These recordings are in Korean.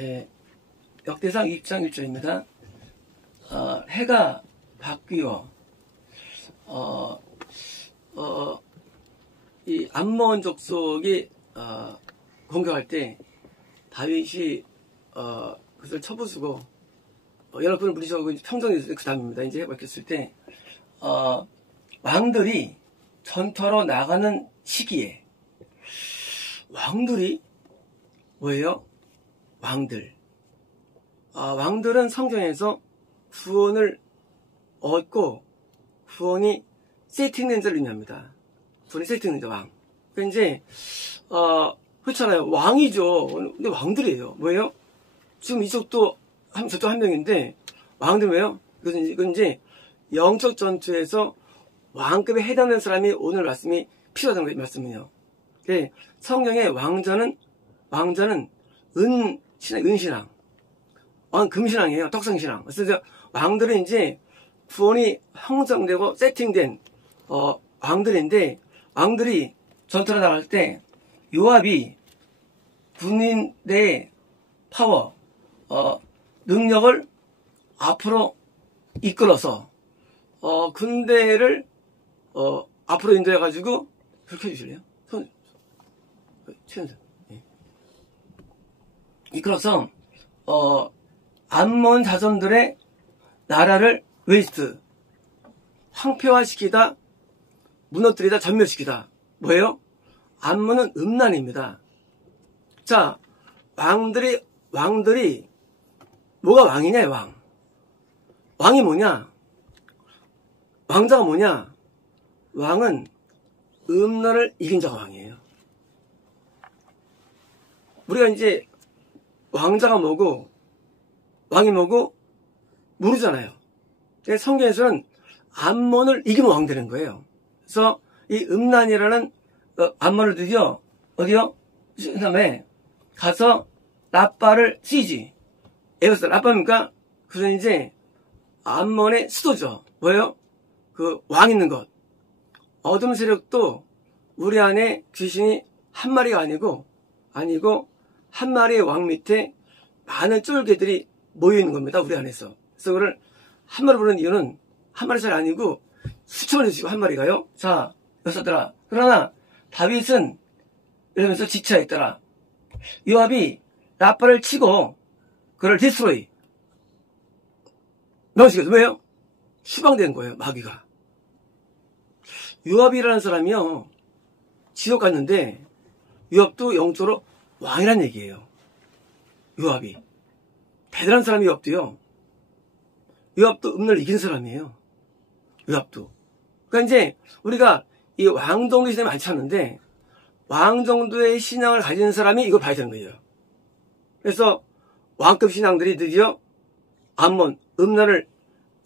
네, 역대상 2장 1절입니다. 해가 바뀌어 이 암몬 족속이 공격할 때 다윗이 그것을 쳐부수고 연합군을 물리쳐가고 평정이 그 다음입니다. 이제 바뀌었을 때 왕들이 전투하러 나가는 시기에 왕들이 뭐예요? 왕들. 왕들은 성경에서 구원을 얻고 구원이 세팅된 자를 의미합니다. 구원이 세팅된 자 왕. 그러니까 이제 그렇잖아요. 왕이죠. 근데 왕들이에요. 뭐예요? 지금 이쪽도 저도 한 명인데 왕들 왜요? 이건 이제 영적 전투에서 왕급에 해당되는 사람이 오늘 말씀이 필요하다는 말씀이에요. 성경의 왕자는 은신앙, 금신앙이에요. 떡상신앙. 그래서 왕들은 이제 구원이 형성되고 세팅된 왕들인데 왕들이 전투를 나갈 때 요압이 군인의 파워, 능력을 앞으로 이끌어서 군대를 앞으로 인도해가지고 그렇게 해주실래요? 최연선. 이끌어서 암몬 자손들의 나라를 웨이스트, 황폐화시키다, 무너뜨리다, 전멸시키다. 뭐예요? 암몬은 음란입니다. 자, 왕들이 뭐가 왕이냐, 왕. 왕이 뭐냐? 왕자가 뭐냐? 왕은 음란을 이긴 자가 왕이에요. 우리가 이제 왕자가 뭐고 왕이 뭐고 모르잖아요. 성경에서는 암몬을 이긴 왕 되는 거예요. 그래서 이 음란이라는 암몬을 드디어 어디요? 그 다음에 가서 라빠를 시지. 에버스 라빠입니까? 그래서 이제 암몬의 수도죠. 뭐예요? 그 왕 있는 것. 어둠 세력도 우리 안에 귀신이 한 마리가 아니고 한 마리의 왕 밑에 많은 쫄개들이 모여있는 겁니다. 우리 안에서. 그래서 그걸 한 마리 부르는 이유는 한 마리짜리 아니고 수천을 지고 한 마리가요. 자, 여섯들아. 그러나 다윗은 이러면서 지체했더라. 요압이 라빠를 치고 그를 디스트로이 넣으시겠어요. 왜요? 추방된 거예요. 마귀가. 요압이라는 사람이요. 지옥 갔는데 요압도 영적으로 왕이란 얘기예요. 요압이. 대단한 사람이 요압도요. 요압도 음란을 이긴 사람이에요. 요압도. 그러니까 이제 우리가 이 왕 정도의 신앙이 많지 않은데 왕 정도의 신앙을 가진 사람이 이걸 봐야 되는 거예요. 그래서 왕급 신앙들이 드디어 암몬, 음란을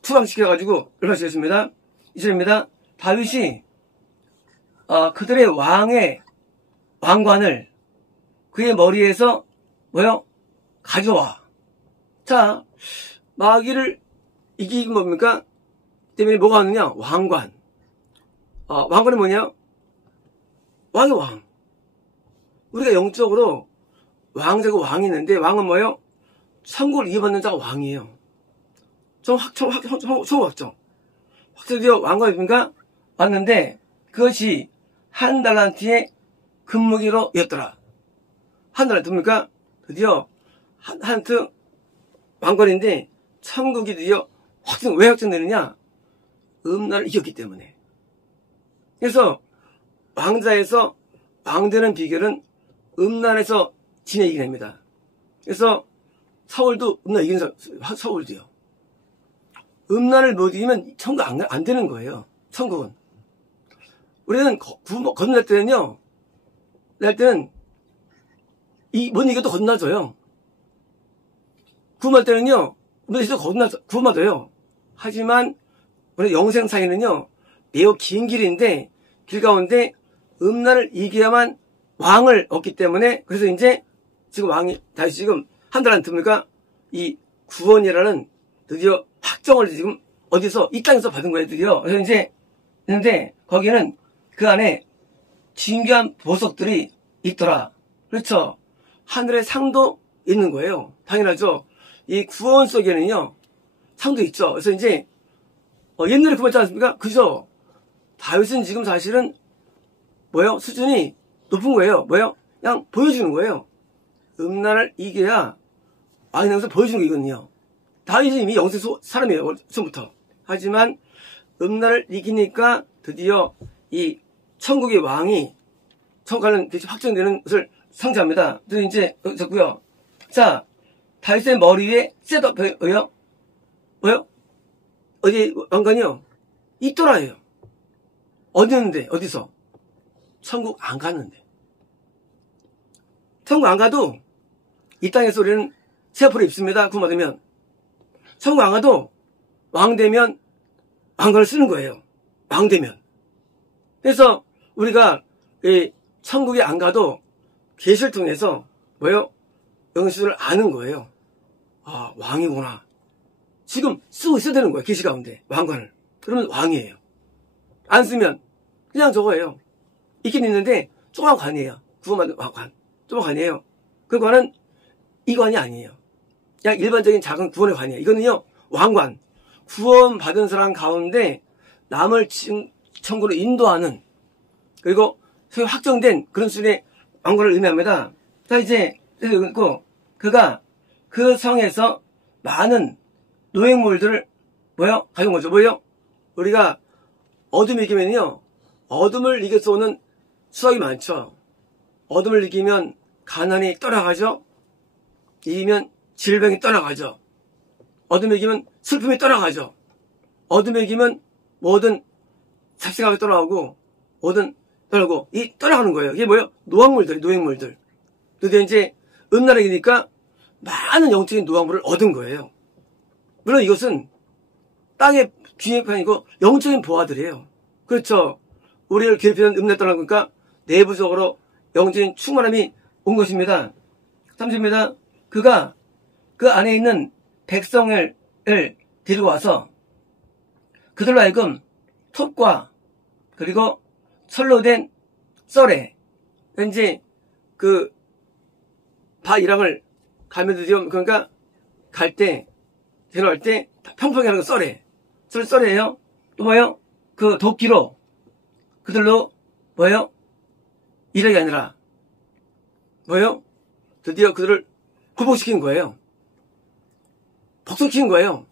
추방시켜가지고 얼마 쓰겠습니다. 이절입니다. 다윗이 그들의 왕의 왕관을 그의 머리에서 뭐요? 가져와. 자, 마귀를 이기기 뭡니까? 때문에 뭐가 왔느냐? 왕관. 왕관이 뭐냐? 왕의 왕. 우리가 영적으로 왕자고 왕이 있는데 왕은 뭐예요? 천국을 이어받는 자가 왕이에요. 초확정. 확정되어 왕관입니까? 왔는데 그것이 한 달란트의 금무기로였더라. 한 달란트입니까? 드디어 한 달란트 왕관인데 천국이 드디어 왜 확정되느냐? 음란을 이겼기 때문에. 그래서 왕자에서 왕되는 비결은 음란에서 진에 이기게 됩니다. 그래서 사울도 음란 이긴 사울도요. 음란을 못 이기면 천국 안 되는 거예요. 천국은. 우리는 건널 때는요. 못 이겨도 건너줘요. 구원할 때는요. 못 이겨도 구원받아요. 하지만 우리 영생 사이는요. 매우 긴 길인데 길 가운데 음란을 이겨야만 왕을 얻기 때문에 그래서 이제 지금 왕이 다시 지금 한 달란트입니까? 이 구원이라는 드디어 확정을 지금 어디서 이 땅에서 받은 거예요. 드디어. 그래서 이제 있는데 거기는 그 안에 진귀한 보석들이 있더라. 그렇죠. 하늘의 상도 있는 거예요. 당연하죠. 이 구원 속에는요, 창도 있죠. 그래서 이제, 옛날에 그 말했지 않습니까? 그죠? 다윗은 지금 사실은, 수준이 높은 거예요. 그냥 보여주는 거예요. 음란을 이겨야 왕이 되는 것을 보여주는 거 이거든요. 다윗은 이미 영생 사람이에요. 처음부터. 하지만, 음란을 이기니까 드디어 이 천국의 왕이 천국가는 확정되는 것을 상징합니다. 그래서 이제 적고요. 자, 다윗의 머리 위에 셋업 뭐요? 어디 왕관이요? 있더라예요. 어디였는데? 어디서? 천국 안 갔는데. 천국 안 가도 이 땅에서 우리는 세포를 입습니다. 구원받으면. 천국 안 가도 왕 되면 왕관을 쓰는 거예요. 왕 되면. 그래서 우리가 천국에 안 가도 계시를 통해서 영신을 아는 거예요. 아, 왕이구나. 지금 쓰고 있어야 되는 거예요. 계시 가운데 왕관을. 그러면 왕이에요. 안 쓰면 그냥 저거예요. 있긴 있는데 조그만 관이에요. 구원받은 관. 조그만 관이에요. 그 관은 이 관이 아니에요. 그냥 일반적인 작은 구원의 관이에요. 이거는요, 왕관. 구원받은 사람 가운데 남을 천국으로 인도하는, 그리고 확정된 그런 수준의 왕관을 의미합니다. 자, 이제 그래서 그가 그 성에서 많은 노획물들을 가져온 거죠. 우리가 어둠을 이기면요, 어둠을 이겨서 오는 수확이 많죠. 어둠을 이기면 가난이 떠나가죠. 이기면 질병이 떠나가죠. 어둠을 이기면 슬픔이 떠나가죠. 어둠을 이기면 모든 잡생각이 떠나가고 모든 떠나고 떠나가는 거예요. 이게 노획물들. 드디어 이제 음란을 이기니까 많은 영적인 노획물을 얻은 거예요. 물론 이것은 땅의 귀행판이 아니고 영적인 보화들이에요. 그렇죠. 우리를 괴롭히는 음란을 떠나니까 내부적으로 영적인 충만함이 온 것입니다. 30입니다. 그가 그 안에 있는 백성을 데리고 와서 그들로 하여금 톱과 그리고 철로 된 썰에 왠지 바이랑을 가면 드디어 그러니까 데려갈 때 평평히 하는 거 썰에요. 또 그 도끼로 그들로 일하게 아니라 드디어 그들을 굴복시킨 거예요. 복종시킨 거예요.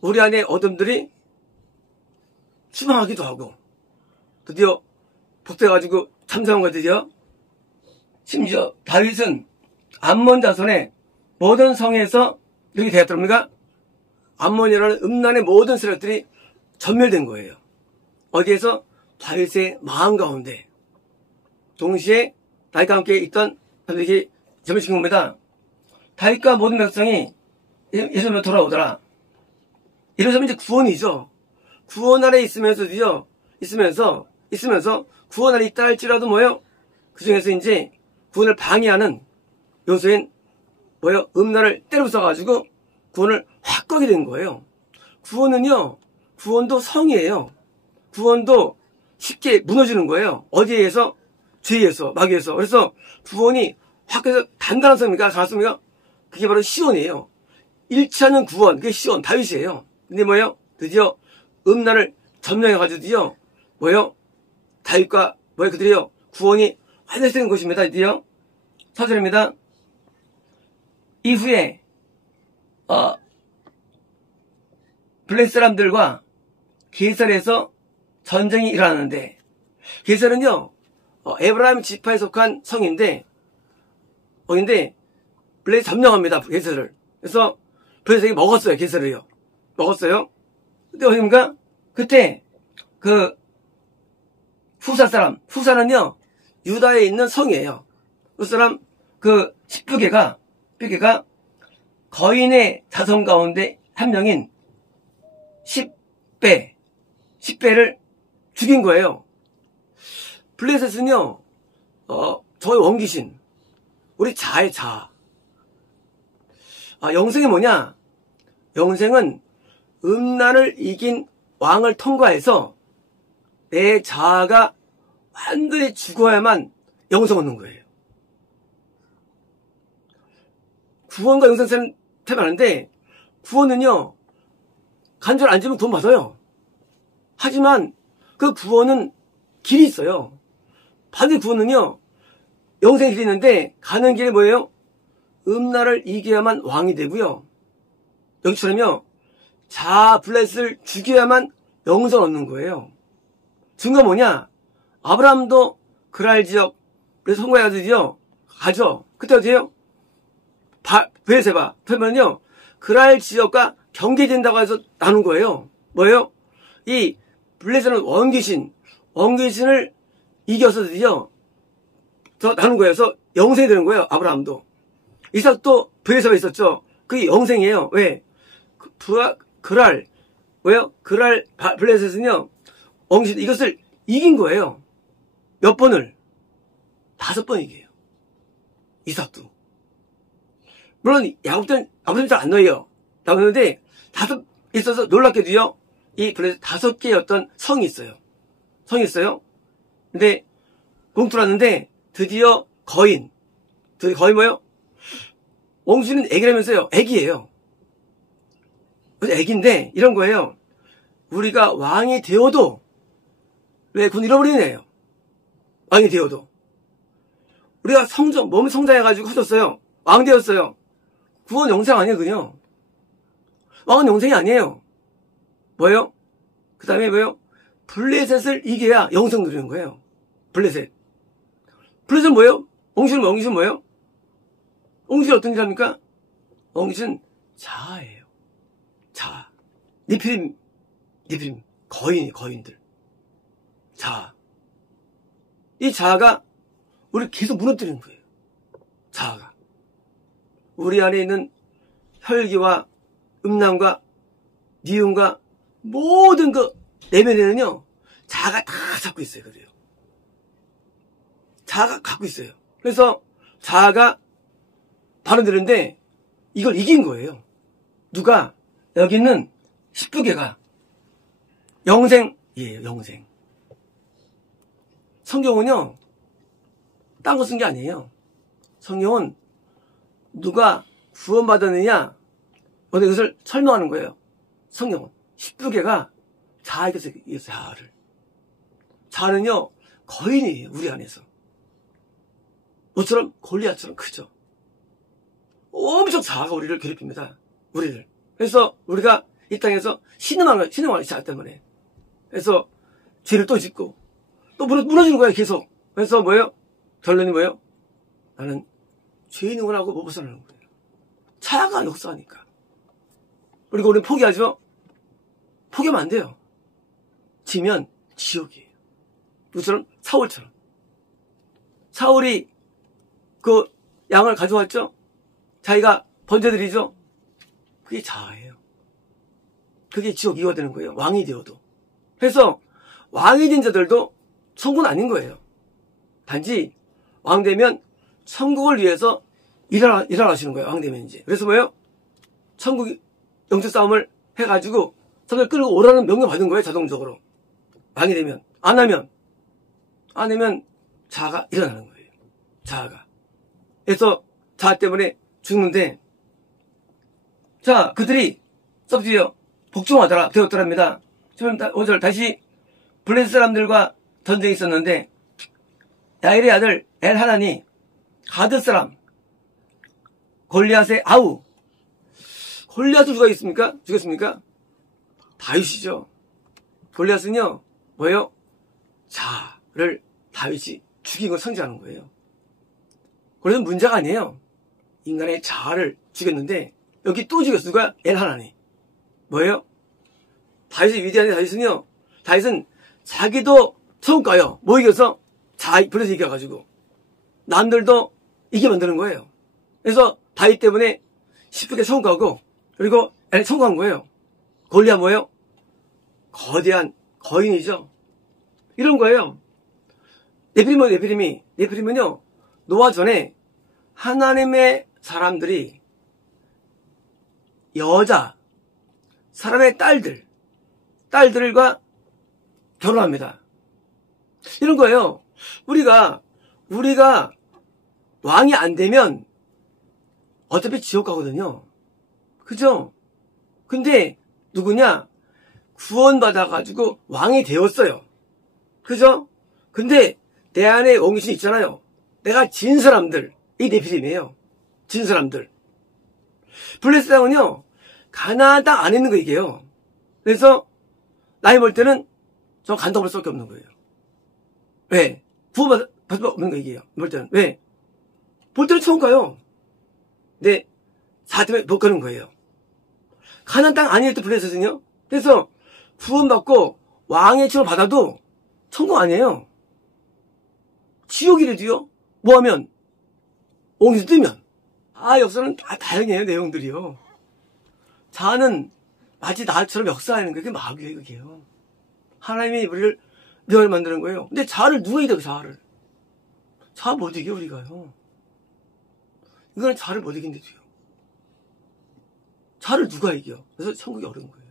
우리 안에 어둠들이 추방하기도 하고 드디어 복도해가지고 참상한 거 드디어. 심지어 다윗은 암몬 자손의 모든 성에서 이렇게 되었답니까? 암몬이라는 음란의 모든 세력들이 전멸된 거예요. 어디에서? 다윗의 마음 가운데. 동시에 다윗과 함께 있던 사람들이 전멸시킨 겁니다. 다윗과 모든 백성이 예수님으로 돌아오더라. 이러면 이제 구원이죠. 구원 아래 있으면서 구원 아래 있다 할지라도 그 중에서 이제 구원을 방해하는 요소인 음란을 때려부숴가지고 구원을 확 꺾게 된 거예요. 구원도 성이에요. 구원도 쉽게 무너지는 거예요. 어디에 의해서? 죄에 의해서, 마귀에 의해서. 그래서 구원이 확 해서 단단한 성입니까? 강습니까? 그게 바로 시온이에요. 잃지 않는 구원, 그게 시온, 다윗이에요. 근데 드디어 음란을 점령해가지고 드디어 다윗과 그들이요, 구원이 완성된 것입니다. 드디어. 4절입니다. 이후에 블레셋 사람들과 게살에서 전쟁이 일어나는데, 게살은요 에브라임 지파에 속한 성인데 블레셋이 점령합니다. 게살을. 그래서 블레셋이 먹었어요. 게살을요. 먹었어요. 근데 어디입니까? 그때 후사는요 유다에 있는 성이에요. 그 사람 10부계가 거인의 자손 가운데 한 명인 10배를 죽인 거예요. 블레셋은요 저의 원귀신, 우리 자의 자. 영생이 뭐냐? 영생은 음란을 이긴 왕을 통과해서 내 자아가 완전히 죽어야만 영생 얻는 거예요. 구원과 영생사는 태어나는데 구원은요 간절 안 지면 구원 받아요. 하지만 그 구원은 길이 있어요. 반대 구원은요 영생의 길이 있는데 가는 길이 뭐예요? 음란을 이겨야만 왕이 되고요. 여기처럼요 자아 블레셋을 죽여야만 영생을 얻는 거예요. 증거 뭐냐? 아브라함도 그랄 지역 그래서 성공의 아들이요 가죠. 그때 어디에요? 베르세바 그러면요 그랄 지역과 경계된다고 해서 나눈 거예요. 뭐예요? 이 블레셋은 원귀신을 이겨서 드디어 더 나눈 거예요. 그래서 영생이 되는 거예요. 아브라함도. 이삭도 베르세바에 있었죠. 그게 영생이에요. 왜? 그랄 왜요? 그랄 블레셋은요 원귀신 이것을 이긴 거예요. 몇 번을? 5번 이겨요. 이삭도. 물론 야곱들은 아버님 잘 안 넣어요. 나오는데 5 있어서 놀랍게도요. 이 블레셋 5개의 어떤 성이 있어요. 성이 있어요. 근데 공투를 드디어 거인 뭐예요? 원수는 애기라면서요. 애기예요. 애기인데 이런 거예요. 우리가 왕이 되어도 왜 군 잃어버리는 애예요. 왕이 되어도 우리가 몸이 성장해가지고 커졌어요. 왕 되었어요. 구원 영생 아니에요, 그냥. 왕은 영생이 아니에요. 뭐예요? 그 다음에 뭐예요? 블레셋을 이겨야 영생 누리는 거예요. 블레셋은 뭐예요? 옹기신 뭐예요? 옹기신 어떤 일 합니까? 옹기신 자아예요. 자아. 니피림, 거인들. 자아. 이 자아가 우리를 계속 무너뜨리는 거예요. 자아가. 우리 안에 있는 혈기와 음란과 미움과 모든 그 내면에는요 자아가 다 잡고 있어요. 그래요. 자아가 갖고 있어요. 그래서 자아가 발언되는데 이걸 이긴 거예요. 누가? 여기 있는 10부계가 영생이에요. 영생. 성경은요 딴 거 쓴 게 아니에요. 성경은 누가 구원받았느냐 이것을 설명하는 거예요. 성경은 10부계가 자아에게 자아를. 자아는요 거인이에요. 우리 안에서. 모처럼 골리앗처럼 크죠. 엄청 자아가 우리를 괴롭힙니다. 우리를. 그래서 우리가 이 땅에서 신음하는 자아 때문에. 그래서 죄를 또 짓고 또 무너지는 거예요. 계속. 그래서 뭐예요? 결론이 뭐예요? 나는 죄인이구나 하고 못 벗어나는 거예요. 자아가 역사하니까. 그리고 우리는 포기하죠? 포기하면 안 돼요. 지면 지옥이에요. 이것처럼 사울처럼. 사울이 그 양을 가져왔죠? 자기가 번제드리죠? 그게 자아예요. 그게 지옥 이어가 되는 거예요. 왕이 되어도. 그래서 왕이 된 자들도 천국은 아닌 거예요. 단지 왕 되면 천국을 위해서 일하시는 거예요. 왕 되면 이제. 그래서 뭐예요? 천국 영적 싸움을 해가지고 사람을 끌고 오라는 명령 받은 거예요. 자동적으로. 왕이 되면. 안 하면 자아가 일어나는 거예요. 자아가. 그래서 자아 때문에 죽는데 자 그들이 섭지요 복종하더라 되었더랍니다. 지금 5절 다시 블레셋 사람들과 전쟁이 있었는데 야일의 아들 엘하나니 가드 사람 골리앗의 아우. 골리앗을 누가 죽였습니까? 다윗이죠. 골리앗은요 뭐예요? 자아를 다윗이 죽인 걸 상징하는 거예요. 그래서 문제가 아니에요. 인간의 자아를 죽였는데 여기 또 죽였어. 누가? 엘하나니. 뭐예요? 다윗이 위대한데 다윗은 자기도 천국 가요. 뭐 이겨서? 블레셋 이겨가지고 남들도 이겨 만드는 거예요. 그래서 다윗 때문에 10부계 천국 가고 그리고 천국 간 거예요. 골리앗 뭐예요? 거대한 거인이죠. 이런 거예요. 네피림은요 노아 전에 하나님의 사람들이 여자 사람의 딸들과 결혼합니다. 이런 거예요. 우리가 왕이 안 되면 어차피 지옥 가거든요. 그죠? 근데 누구냐? 구원받아가지고 왕이 되었어요. 그죠? 근데 내 안에 옹신이 있잖아요. 내가 진 사람들, 이 네피림이에요. 진 사람들. 블레셋 땅은요, 가나안 땅 안에 있는 거 이게요. 그래서 나이 볼 때는 저 간다고 볼 수밖에 없는 거예요. 왜? 구원받을 수 없는 거 이게요. 볼 때는. 왜? 볼 때는 처음 가요. 근데 사 때문에 못 가는 거예요. 가나안 땅 아니에요, 또 블레셋은요. 그래서 구원받고 왕의 칭을 받아도 천국 아니에요. 지옥이래도요. 뭐하면? 옹에서 뜨면. 역사는 다 다양해요, 내용들이요. 자아는 마치 나처럼 역사하는 거예요. 그게 마귀예요, 그게요. 하나님이 우리를 멸을 만드는 거예요. 근데 자아를 누가 이겨, 자아를? 자아 못 이겨, 우리가요. 이거는 자아를 못 이긴대도요. 자아를 누가 이겨? 그래서 천국이 어려운 거예요.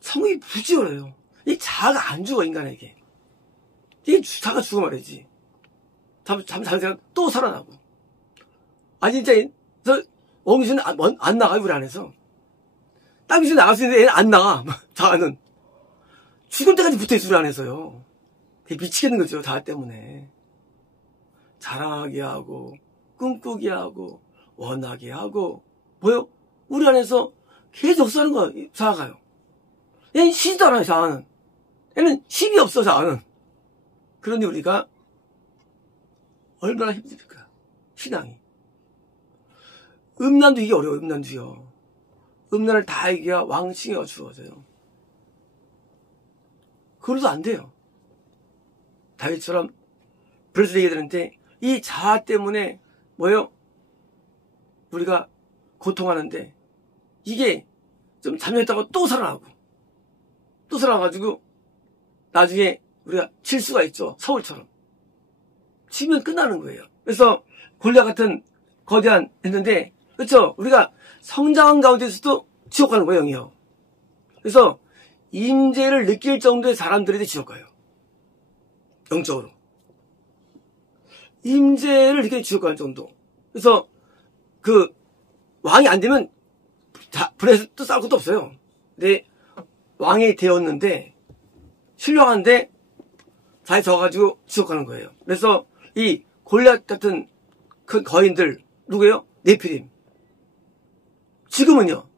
천국이 무지 어려워요. 이 자아가 안 죽어, 인간에게. 이게 자아가 죽어 말이지. 잠깐 또 살아나고. 진짜, 옹신은 안 나가요, 우리 안에서. 땅에서 나갈 수 있는데 얘는 안 나가. 자아는. 죽을 때까지 붙어있어, 우리 안에서요. 미치겠는 거죠, 자아 때문에. 자랑하게 하고, 꿈꾸게 하고, 원하게 하고, 뭐요? 우리 안에서 계속 사는 거야, 자아가요. 얘는 쉬지도 않아요, 자아는. 얘는 힘이 없어, 자아는. 그러니 우리가 얼마나 힘듭니까? 신앙이. 음란도 이게 어려워요, 음란도요. 음란을 다 이겨야 왕칭이 주어져요. 그래도 안 돼요. 다윗처럼 블레셋 얘기 되는데 이 자아 때문에 뭐요? 우리가 고통하는데 이게 좀 잠겼다고 또 살아나고 또 살아나가지고 나중에 우리가 칠 수가 있죠. 서울처럼. 치면 끝나는 거예요. 그래서 골리앗 같은 거대한 했는데 그렇죠? 우리가 성장한 가운데서도 지옥 가는 거예요, 영이요. 그래서 임재를 느낄 정도의 사람들이 지옥 가요. 영적으로. 임재를 느끼는 지옥 가는 정도. 그래서 그 왕이 안 되면 블레셋도 싸울 것도 없어요. 근데 왕이 되었는데 신령한데 잘 져가지고 지옥 가는 거예요. 그래서 이 골리앗 같은 큰 거인들 누구예요? 네피림. 지금은요.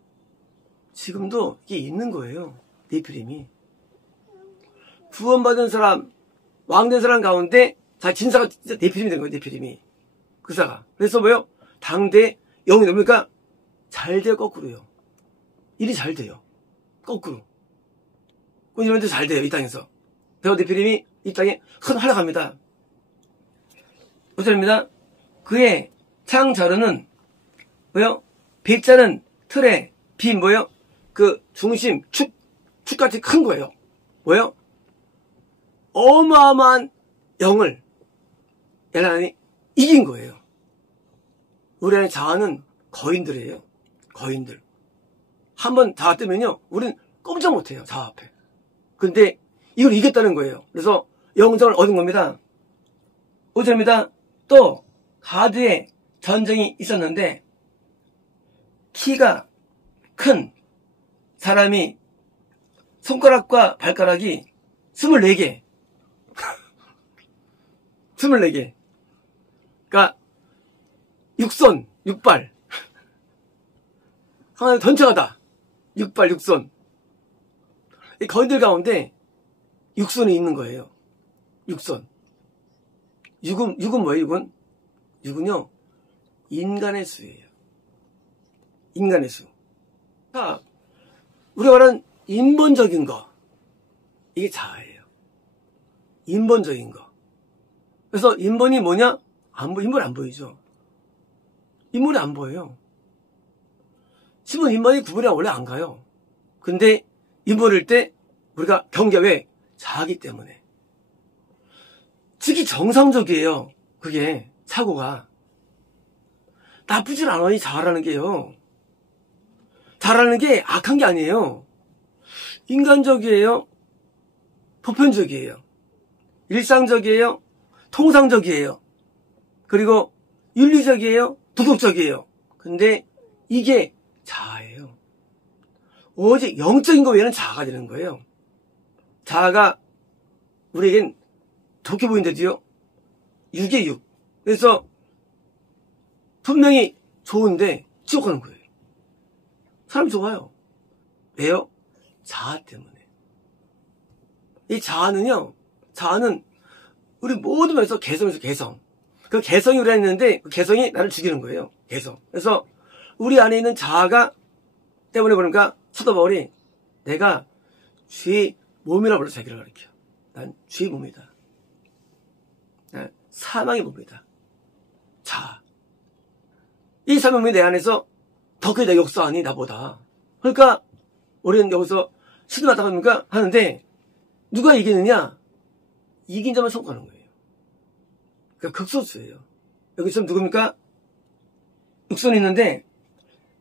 지금도 이게 있는 거예요. 네피림이. 구원받은 사람, 왕된 사람 가운데 진사가 진짜 네피림이 된 거예요. 네피림이. 그사가. 그래서 뭐요? 당대 영이 뭡니까? 잘 돼요. 거꾸로요. 일이 잘 돼요. 거꾸로. 이런 데 잘 돼요. 이 땅에서. 베어 네피림이 이 땅에 큰 활약합니다. 어쩌랍니다. 그의 창자루는 뭐요? 백자는 틀에 빈 뭐요? 그 중심 축같이 큰 거예요. 뭐요? 어마어마한 영을 하나님이 이긴 거예요. 우리 안에 자아는 거인들이에요. 거인들. 한번 자아 뜨면요, 우리는 꼼짝 못해요. 자아 앞에. 근데 이걸 이겼다는 거예요. 그래서 영정을 얻은 겁니다. 오절입니다. 또 가드에 전쟁이 있었는데 키가 큰 사람이 손가락과 발가락이 24개 24개 그러니까 육손, 육발 하나 전체가다 육발, 육손 이 거인들 가운데 육손이 있는 거예요. 육손. 육은 뭐예요, 육은? 육은요, 인간의 수예요. 인간의 수. 자, 우리가 말하는 인본적인 거. 이게 자아예요. 인본적인 거. 그래서 인본이 뭐냐? 인본이 안 보이죠. 인본이 안 보여요. 신분 인본이 구분이 원래 안 가요. 근데 인본일 때 우리가 경계 왜? 자아기 때문에. 특히 정상적이에요. 그게 사고가. 나쁘진 않아, 이 자아라는 게요. 자아라는 게 악한 게 아니에요. 인간적이에요. 보편적이에요. 일상적이에요. 통상적이에요. 그리고 윤리적이에요. 도덕적이에요. 근데 이게 자아예요. 오직 영적인 거 외에는 자아가 되는 거예요. 자아가 우리에겐 좋게 보이는데도요, 육의 육. 그래서 분명히 좋은데 지옥 가는 거예요. 사람 좋아요. 왜요? 자아 때문에. 이 자아는 우리 모든 면에서 개성에서 개성. 그 개성이 우리 안에 있는데 그 개성이 나를 죽이는 거예요. 개성. 그래서 우리 안에 있는 자아가 때문에 그러니까 사도 바울이 내가 주의 몸이라 불러 자기를 가리켜. 난 주의 몸이다. 난 사망의 몸이다. 자아. 이 사망의 몸이 내 안에서 더 크게 내 역사하니 나보다. 그러니까 우리는 여기서 시도하다 보니까 하는데 누가 이기느냐? 이긴 자만 성공하는 거예요. 그러니까 극소수예요. 여기 지금 누굽니까? 육손이 있는데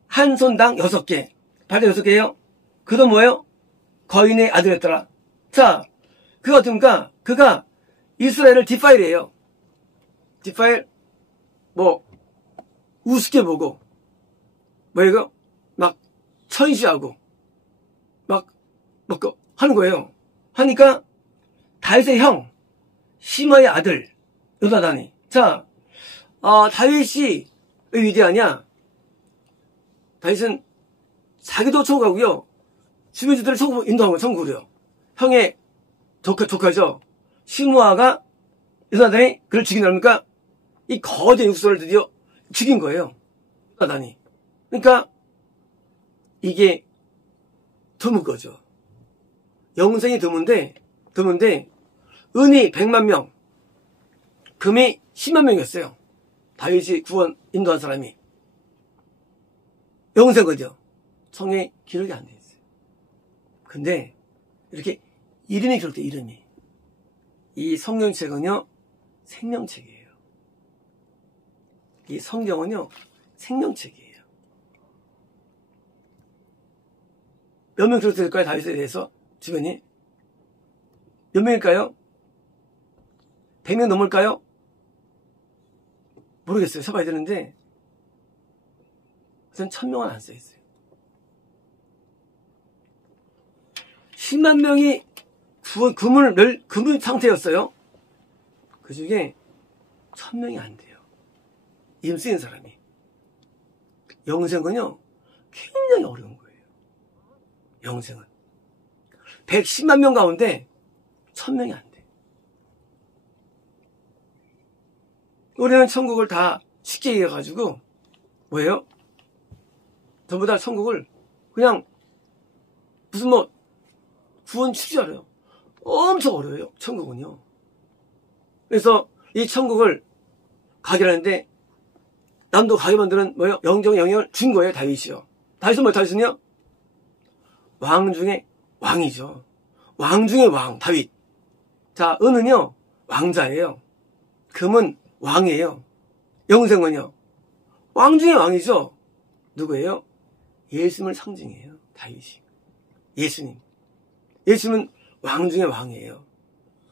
한 손당 6개, 발당 6개예요. 그도 뭐예요? 거인의 아들이었더라. 자, 그가 어떻습니까? 그가 이스라엘을 디파일이에요. 디파일 뭐 우습게 보고 이거 막 천시하고 막 하는 거예요. 하니까 다윗의 형 시므아의 아들 요나단이, 자, 다윗이 왜 위대하냐? 다윗은 자기도 천국하고요, 주민들을 천국 인도한 거 천국으로요. 형의 조카죠. 시므아가 요나단이 그를 죽이니까 이 거대 육소를 드디어 죽인 거예요. 요나단이. 그러니까 이게 드문 거죠. 영생이 드문데 은이 100만 명, 금이 10만 명이었어요. 다윗이 구원 인도한 사람이. 영생거죠. 성경에 기록이 안 돼 있어요. 근데 이렇게 이름이 기록돼, 이름이. 이 성경책은요, 생명책이에요. 이 성경은요, 생명책이에요. 몇 명 기록될까요? 다윗에 대해서 주변이 몇 명일까요? 100명 넘을까요? 모르겠어요. 써봐야 되는데 우선 1000명은 안 써있어요. 10만 명이 금은 상태였어요. 그 중에 1000명이 안 돼요. 이름 쓰인 사람이. 영생은요, 굉장히 어려운 거예요. 영생은 110만 명 가운데 1000명이 안 돼. 우리는 천국을 다 쉽게 얘기해가지고 뭐예요? 전부 다 천국을 그냥 무슨 구원 쉽지 않아요. 엄청 어려워요, 천국은요. 그래서 이 천국을 가게 하는데 남도 가게 만드는 뭐예요? 영적 영향을 준 거예요, 다윗이요. 다윗은요? 왕 중에 왕이죠. 왕 중에 왕, 다윗. 자, 은은요, 왕자예요. 금은 왕이에요. 영생은요, 왕 중에 왕이죠. 누구예요? 예수님을 상징해요, 다윗이. 예수님. 예수님은 왕 중에 왕이에요.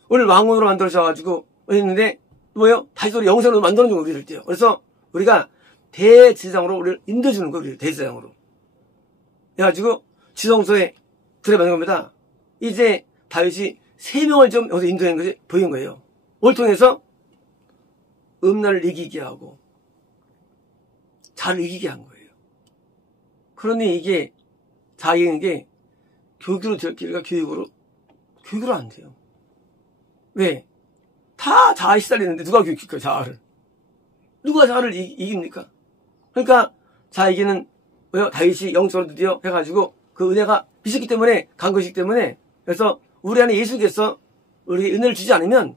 오늘 왕으로 만들어져가지고 했는데 뭐예요? 다시 우리 영생으로 만들어준 거, 우리를 때요. 그래서 우리가 대제사장으로 우리를 인도해주는 거, 우리를 대제사장으로. 해가지고 지성소에 들어가는 겁니다. 이제 다윗이 3명을 좀 여기서 인도하는 것이 보인 거예요. 뭘 통해서? 음란을 이기게 하고 자를 이기게 한 거예요. 그러니 이게 자 이기는 게 교육으로 될 길과 교육으로 안 돼요. 왜? 다 자아에 시달리는데 누가 교육시켜요, 자아를? 누가 자아를 이깁니까? 그러니까 자 이기는 왜요? 다윗이 영적으로 드디어 해가지고 그 은혜가 비셨기 때문에, 간 것이기 때문에, 그래서 우리 안에 예수께서 우리 은혜를 주지 않으면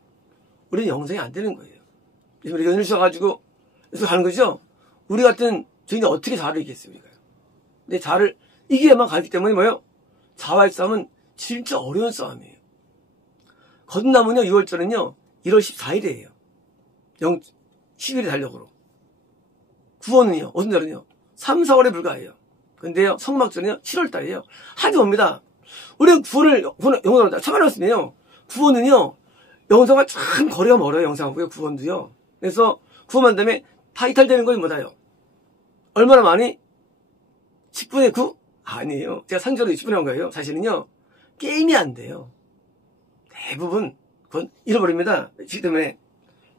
우리는 영생이 안 되는 거예요. 그래서 우리가 은혜를 주셔가지고 그래서 가는 거죠. 우리 같은 저희는 어떻게 자아를 이기겠어요, 우리가요? 근데 자아를 이기야만 가기 때문에 뭐예요? 자아의 싸움은 진짜 어려운 싸움이에요. 거듭남은요, 6월절은요 1월 14일이에요 10일의 달력으로. 구원은요, 어떤 날은요 3, 4월에 불과해요. 근데요, 성막절은요 7월달이에요. 하지 옵니다. 우리는 구원을 영원하다 처음 알았으면요, 구원은요 영성과 참 거리가 멀어요. 영성하고요, 구원도요. 그래서 구원한 다음에 다 이탈되는 건 뭐다요? 얼마나 많이? 10분의 9? 아니에요. 제가 상대로 10분에 한 거예요. 사실은요. 게임이 안 돼요. 대부분 그건 잃어버립니다. 그렇기 때문에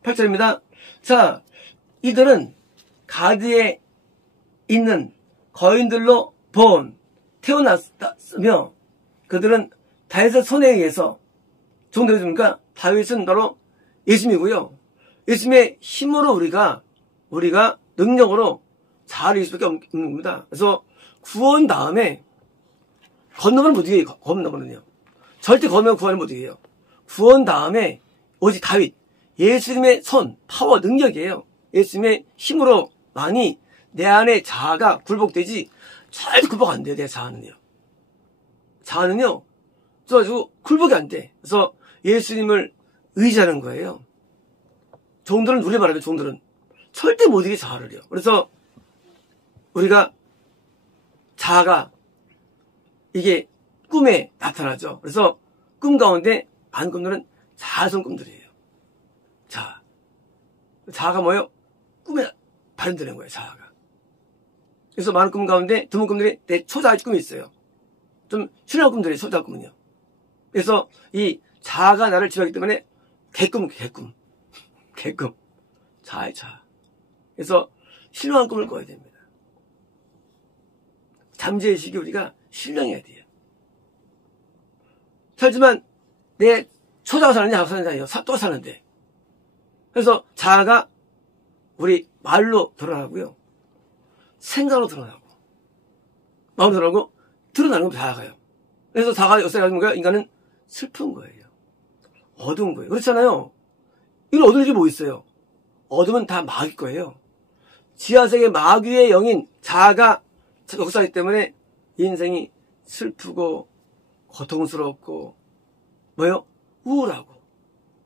8절입니다. 자, 이들은 가드에 있는 거인들로 태어났으며 그들은 다윗의 손에 의해서 종되어집니까? 다윗은 바로 예수님이고요. 예수님의 힘으로 우리가 능력으로 잘 이길 수밖에 없는 겁니다. 그래서 구원 다음에 건너면 못 이겨요. 건너면은요. 절대 건너면 구원을 못 이겨요. 구원 다음에 오직 다윗, 예수님의 손, 파워, 능력이에요. 예수님의 힘으로 많이 내 안에 자아가 굴복되지 절대 굴복 안 돼요. 내 자아는요. 자아는요. 그래가지고 굴복이 안 돼. 그래서 예수님을 의지하는 거예요. 종들은 우리 말하면 종들은 절대 못 이게 자아를요. 그래서 우리가 자아가 이게 꿈에 나타나죠. 그래서 꿈 가운데 많은 꿈들은 자아성 꿈들이에요. 자아가 뭐예요? 꿈에 발현되는 거예요. 자아가. 그래서 많은 꿈 가운데 드문 꿈들이 내 초자아의 꿈이 있어요. 좀 신뢰한 꿈들이에요. 초자아 꿈은요. 그래서 이 자아가 나를 지배하기 때문에 개꿈. 자아의 자아. 그래서 신령한 꿈을 꿔야 됩니다. 잠재의식이 우리가 신령해야 돼요. 살지만 내 초자가 사는지 자아가 사는지 아니에요. 또 사는데. 그래서 자아가 우리 말로 드러나고요. 생각으로 드러나고 마음으로 드러나고 드러나는 건 자아가요. 그래서 자아가 역사가 뭔가요? 인간은 슬픈 거예요. 어두운 거예요. 그렇잖아요. 이런 어두운 일이 뭐 있어요? 어둠은 다 마귀 거예요. 지하세계 마귀의 영인 자아가 역사하기 때문에 인생이 슬프고 고통스럽고 뭐요? 우울하고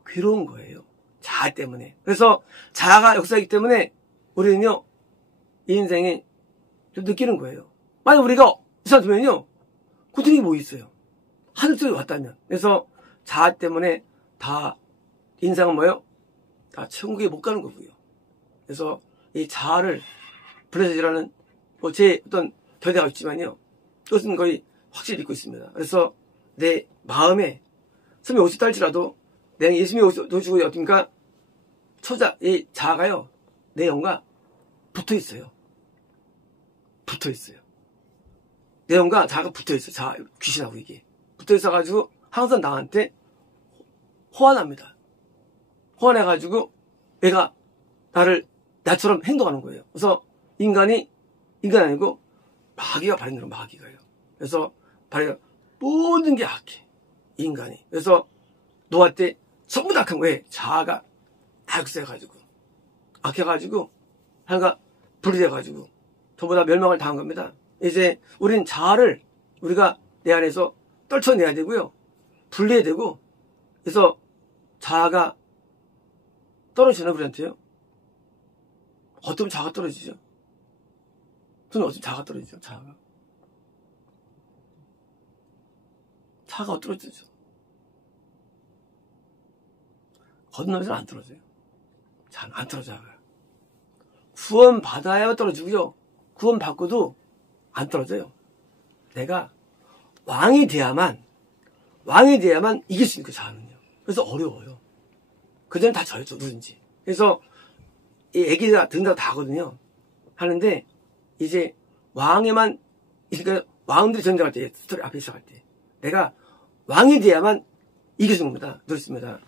괴로운 거예요. 자아 때문에. 그래서 자아가 역사하기 때문에 우리는요 인생에 좀 느끼는 거예요. 만약 우리가 이상 두면요 고통이 뭐 있어요? 하늘 쪽에 왔다면. 그래서 자아 때문에 다 인생은 뭐예요? 다 천국에 못 가는 거고요. 그래서 이 자아를 블레셋이라는 제 어떤 견해가 있지만요. 그것은 거의 확실히 믿고 있습니다. 그래서 내 마음에 섬이 50달지라도 내가 예수님이 오시고 어떻습니까? 이 자아가요. 내 영과 붙어 있어요. 내 영과 자아가 붙어 있어요. 자아, 귀신하고 이게. 붙어 있어가지고 항상 나한테 호환합니다. 호환해가지고 얘가 나처럼 행동하는 거예요. 그래서 인간이 아니고 마귀가 발현되는 마귀가요. 그래서 모든 게 악해. 인간이. 그래서 노아 때 전부 다 악한 거예요. 자아가 다육세해가지고 악해가지고 하나가 분리돼가지고 전부 다 멸망을 당한 겁니다. 이제 우리는 자아를 우리가 내 안에서 떨쳐내야 되고요. 분리해야 되고 그래서 자아가 떨어지나 우리한테요? 어쩌면 자아가 떨어지죠. 저는 어쩌면 자아가 떨어지죠. 자아가 떨어지죠. 건너면서는 안 떨어져요. 안 떨어져요. 구원 받아야 떨어지고요. 구원 받고도 안 떨어져요. 내가 왕이 돼야만 이길 수 있는 그 자아는요. 그래서 어려워요. 그전엔 다 저였죠, 누군지. 그래서 이 애기가 든다고 다 하거든요. 하는데 이제 그러니까 왕들이 전쟁할 때, 스토리 앞에 시작할 때 내가 왕이 돼야만 이길 수 있는 겁니다. 그렇습니다.